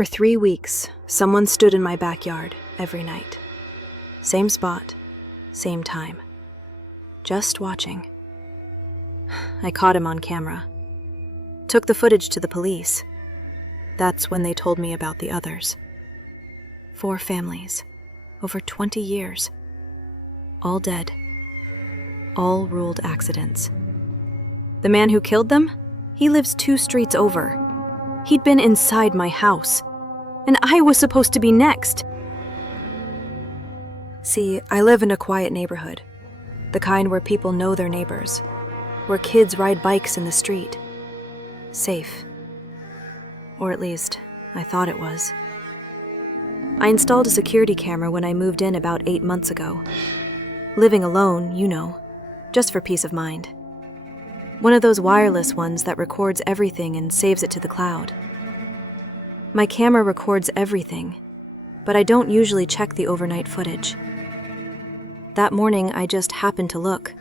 For 3 weeks, someone stood in my backyard every night. Same spot, same time. Just watching. I caught him on camera. Took the footage to the police. That's when they told me about the others. 4 families, over 20 years. All dead. All ruled accidents. The man who killed them? He lives 2 streets over. He'd been inside my house, and I was supposed to be next. See, I live in a quiet neighborhood, the kind where people know their neighbors, where kids ride bikes in the street. Safe. Or at least, I thought it was. I installed a security camera when I moved in about 8 months ago. Living alone, you know, just for peace of mind. One of those wireless ones that records everything and saves it to the cloud. My camera records everything, but I don't usually check the overnight footage. That morning, I just happened to look.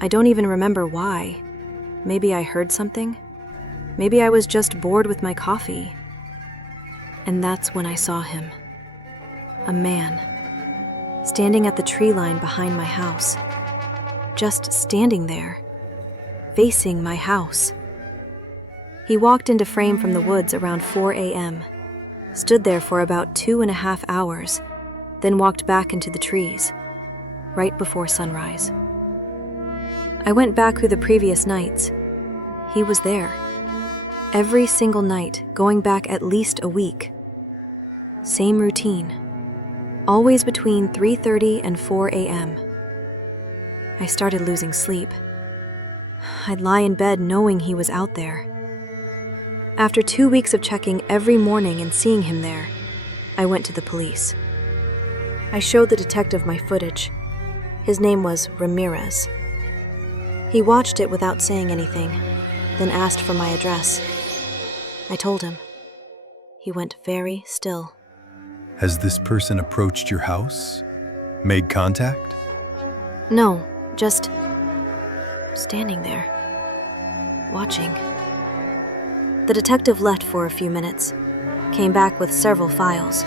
I don't even remember why. Maybe I heard something. Maybe I was just bored with my coffee. And that's when I saw him. A man. Standing at the tree line behind my house. Just standing there. Facing my house. He walked into frame from the woods around 4 a.m., stood there for about 2.5 hours, then walked back into the trees, right before sunrise. I went back through the previous nights. He was there. Every single night, going back at least a week. Same routine. Always between 3:30 and 4 a.m. I started losing sleep. I'd lie in bed knowing he was out there. After 2 weeks of checking every morning and seeing him there, I went to the police. I showed the detective my footage. His name was Ramirez. He watched it without saying anything, then asked for my address. I told him. He went very still. Has this person approached your house? Made contact? No, just standing there, watching. The detective left for a few minutes, came back with several files.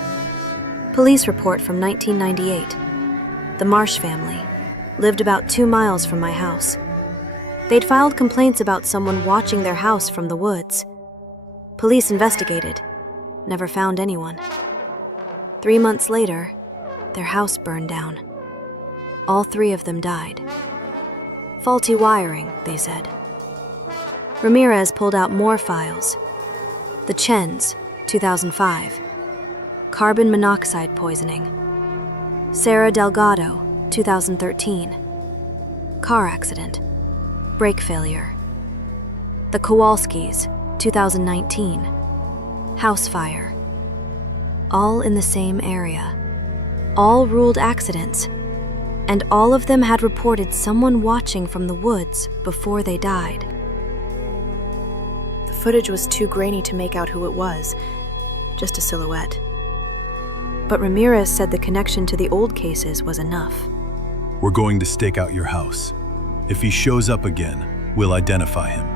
Police report from 1998. The Marsh family lived about 2 miles from my house. They'd filed complaints about someone watching their house from the woods. Police investigated, never found anyone. 3 months later, their house burned down. All 3 of them died. Faulty wiring, they said. Ramirez pulled out more files. The Chens, 2005. Carbon monoxide poisoning. Sarah Delgado, 2013. Car accident. Brake failure. The Kowalskis, 2019. House fire. All in the same area. All ruled accidents. And all of them had reported someone watching from the woods before they died. The footage was too grainy to make out who it was, just a silhouette. But Ramirez said the connection to the old cases was enough. We're going to stake out your house. If he shows up again, we'll identify him.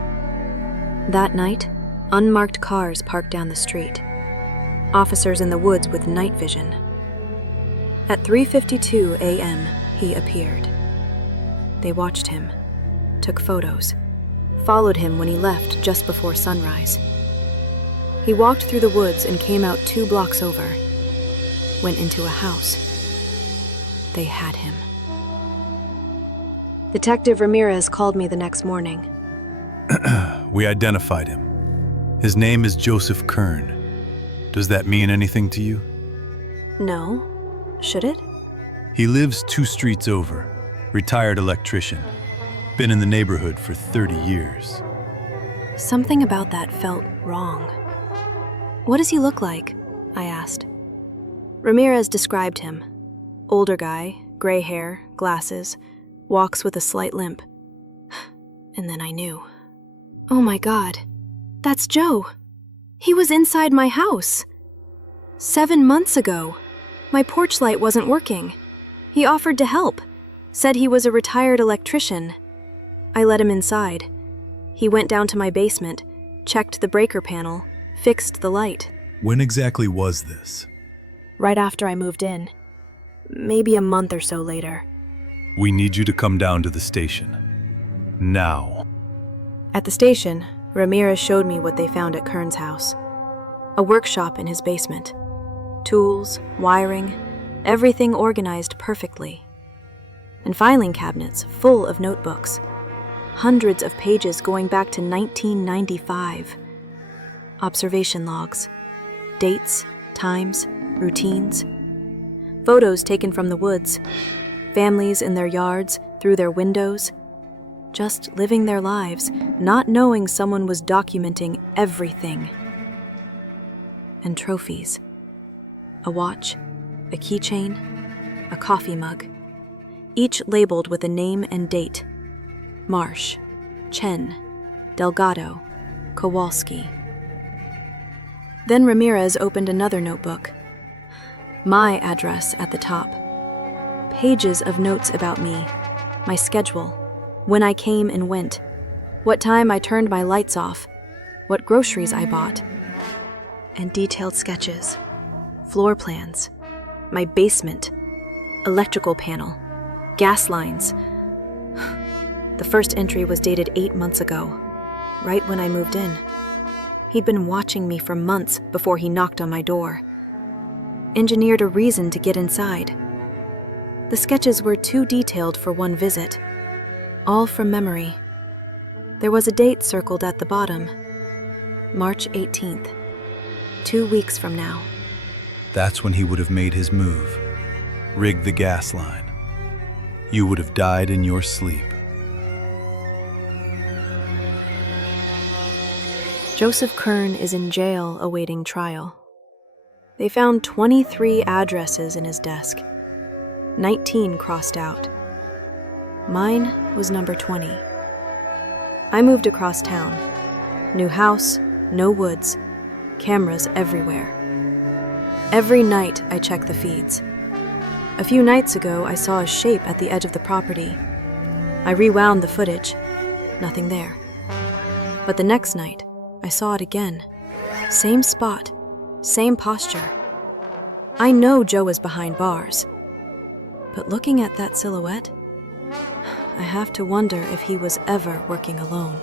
That night, unmarked cars parked down the street. Officers in the woods with night vision. At 3:52 a.m., he appeared. They watched him, took photos, followed him when he left just before sunrise. He walked through the woods and came out 2 blocks over, went into a house. They had him. Detective Ramirez called me the next morning. We identified him. His name is Joseph Kern. Does that mean anything to you? No. Should it? He lives 2 streets over, retired electrician. Been in the neighborhood for 30 years. Something about that felt wrong. What does he look like? I asked. Ramirez described him. Older guy, gray hair, glasses, walks with a slight limp. And then I knew. Oh my God, that's Joe. He was inside my house. 7 months ago. My porch light wasn't working. He offered to help, said he was a retired electrician. I let him inside. He went down to my basement, checked the breaker panel, fixed the light. When exactly was this? Right after I moved in. Maybe a month or so later. We need you to come down to the station. Now. At the station, Ramirez showed me what they found at Kern's house. A workshop in his basement. Tools, wiring, everything organized perfectly. And filing cabinets full of notebooks. Hundreds of pages going back to 1995. Observation logs. Dates, times, routines. Photos taken from the woods. Families in their yards, through their windows. Just living their lives, not knowing someone was documenting everything. And trophies. A watch, a keychain, a coffee mug. Each labeled with a name and date. Marsh, Chen, Delgado, Kowalski. Then Ramirez opened another notebook. My address at the top. Pages of notes about me, my schedule, when I came and went, what time I turned my lights off, what groceries I bought, and detailed sketches, floor plans, my basement, electrical panel, gas lines. The first entry was dated 8 months ago, right when I moved in. He'd been watching me for months before he knocked on my door. Engineered a reason to get inside. The sketches were too detailed for one visit, all from memory. There was a date circled at the bottom, March 18th, 2 weeks from now. That's when he would have made his move, rigged the gas line. You would have died in your sleep. Joseph Kern is in jail awaiting trial. They found 23 addresses in his desk, 19 crossed out. Mine was number 20. I moved across town. New house, no woods, cameras everywhere. Every night I check the feeds. A few nights ago, I saw a shape at the edge of the property. I rewound the footage. Nothing there. But the next night, I saw it again. Same spot, same posture. I know Joe is behind bars. But looking at that silhouette, I have to wonder if he was ever working alone.